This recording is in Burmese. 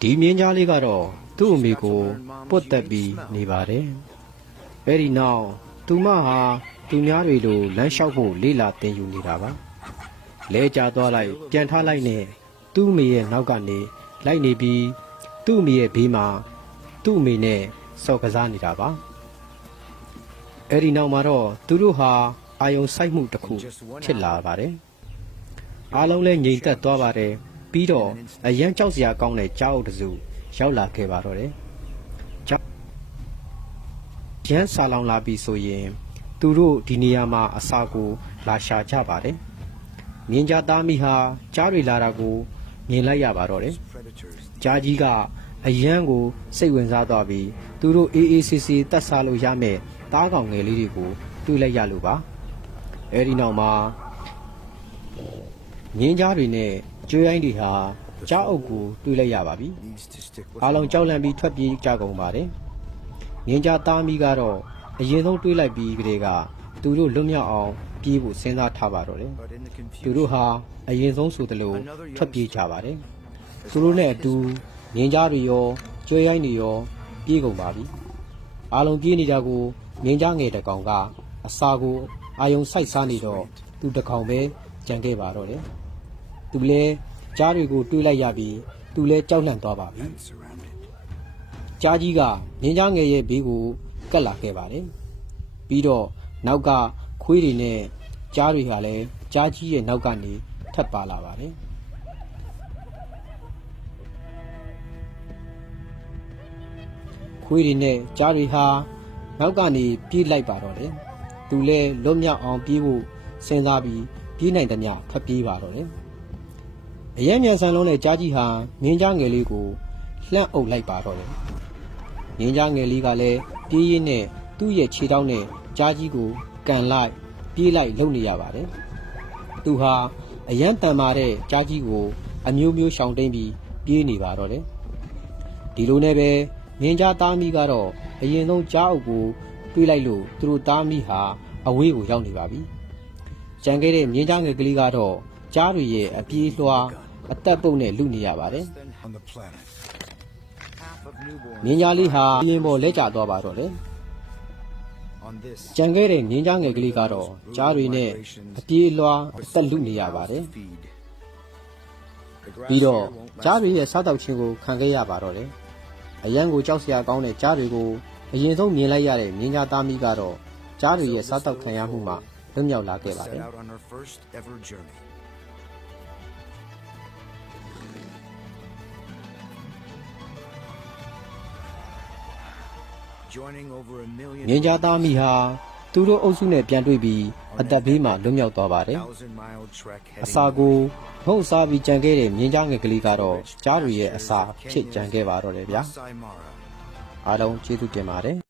ဒီမြင်းကြားလေးကတော့သူ့အမေကိုပွတ်တက်ပြီးနေပါတယ်။အဲဒီနောက်သူမဟာသူများတွေလိုလမ်းလျှောက်ဖို့လေးလာတင်ယူနေတာပါ။လဲကျသွားလိုက်ပြန်ထားလိုက်နဲ့သူ့အမေရဲ့နောက်ကနေလိုက်နေပြီးသူ့အမေရဲ့ဘေးမှာသူ့အမေနဲ့စော်ကစားနေတာပါ။အဲဒီနောက်မှာတော့သူတို့ဟာအာယုံစိုက်မှုတစ်ခုဖြစ်လာပါတယ်။အားလုံးလည်းငြိမ်သက်သွားပါတယ်။ပြီးတော့အရန်ကြောက်စရာကောင်းတဲ့ကြောက်တစုရောက်လာခဲ့ပါတော့တယ်။ရန်ဆာလောင်လာပြီဆိုရင်သူတို့ဒီနေရာမှာအစာကိုလာရှာကြပါတယ်။မြင်းကြားသားမိဟာကြားတွေလာတာကိုမြင်လိုက်ရပါတော့တယ်။ကြားကြီးကအရန်ကိုစိတ်ဝင်စားသွားပြီးသူတို့အေးအေးဆေးဆေးတတ်စားလို့ရမယ့်သားကောင်ငယ်လေးတွေကိုတွေ့လိုက်ရလို့ပါ။အဲဒီနောက်မှာမြင်းကြားတွေနဲ့ကျွေးရိုင်းတွေဟာကြားအုပ်ကိုတွေ့လိုက်ရပါပြီ။အားလုံးကြောက်လန့်ပြီးထွက်ပြေးကြကုန်ပါတယ်။မြင်းကြားသားမိကတော့အရင်ဆုံးတွေးလိုက်ပြီးကလေးကသူတို့လွတ်မြောက်အောင်ပြေးဖို့စဉ်းစားထားပါတော့တယ်။သူတို့ဟာအရင်ဆုံးဆိုသလိုထွက်ပြေးကြပါတယ်။သူတို့နဲ့အတူမြင်းကြားတွေရောကျွေးရိုင်းတွေရောပြေးကုန်ပါပြီ။အားလုံးပြေးနေကြကိုမြင်းကြားငယ်တစ်ကောင်ကအစာကိုအာယုံစိုက်စားနေတော့သူတစ်ကောင်ပဲကြံခဲ့ပါတော့တယ်။သူလည်းကြားတွေကိုတွေးလိုက်ရပြီးသူလည်းကြောက်လန့်သွားပါပြီ။ကြားကြီးကမြင်းကြားငယ်ရဲ့ဘေးကိုကတ်လာခဲ့ပါတယ်။ပြီးတော့နောက်ကခွေးတွေနဲ့ကြားတွေဟာလည်းကြားကြီးရဲ့နောက်ကနေထပ်ပါလာပါတယ်။ခွေးတွေနဲ့ကြားတွေဟာနောက်ကနေပြေးလိုက်ပါတော့တယ်။သူလည်းလွတ်မြောက်အောင်ပြေးဖို့စဉ်းစားပြီးပြေးနိုင်တဲ့ညထပ်ပြေးပါတော့တယ်။အရင်မြန်ဆန်လုံးနဲ့ကြားကြီးဟာမြင်းကြားငယ်လေးကိုလှမ်းအုပ်လိုက်ပါတော့တယ်။မြင်းကြားငယ်လေးကလည်းပြေးရင်းနဲ့သူ့ရဲ့ခြေထောက်နဲ့ကြားကြီးကိုကန်လိုက်ပြေးလိုက်လုပ်နေရပါတယ်။သူဟာအရန်တန်မာတဲ့ကြားကြီးကိုအမျိုးမျိုးရှောင်တိန်ပြီးပြေးနေပါတော့တယ်။ဒီလိုနဲ့ပဲမြင်းကြားသားမိကတော့အရင်ဆုံးကြားအုပ်ကိုတွေးလိုက်လို့သူတို့သားမိဟာအဝေးကိုရောက်နေပါပြီ။ကြံခဲ့တဲ့မြင်းကြားငယ်ကလေးကတော့ကြားတွေရဲ့အပြေးလွှားအသက်ပုတ်နဲ့လူနေရပါတယ်။မြင်းကြားလေးဟာပြင်းပေါ်လဲကျသွားပါတော့တယ်။ကြံခဲ့တဲ့မြင်းကြားငယ်ကလေးကတော့ကြားတွေနဲ့အပြေးလွှားအသက်လူနေရပါတယ်။ပြီးတော့ကြားတွေရဲ့စားတောက်ခြင်းကိုခံခဲ့ရပါတော့တယ်။အရန်ကိုကြောက်စရာကောင်းတဲ့ကြားတွေကိုအရင်ဆုံးမြင်လိုက်ရတဲ့မြင်းကြားသားမိကတော့ကြားတွေရဲ့စားတောက်ခံရမှုမှလွတ်မြောက်လာခဲ့ပါတယ်။မြင်းကြားသားမိဟာသူတို့အုပ်စုနဲ့ပြန်တွေ့ပြီးအသက်ဘေးမှာလွတ်မြောက်သွားပါတယ်။အစာကိုဖုံးစားပြီးကြံခဲ့တဲ့မြင်းကြားငယ်ကလေးကတော့ကြားတွေရဲ့အစာဖြစ်ကြံခဲ့ပါတော့တယ်ဗျာ။အားလုံးကျေးဇူးတင်ပါတယ်။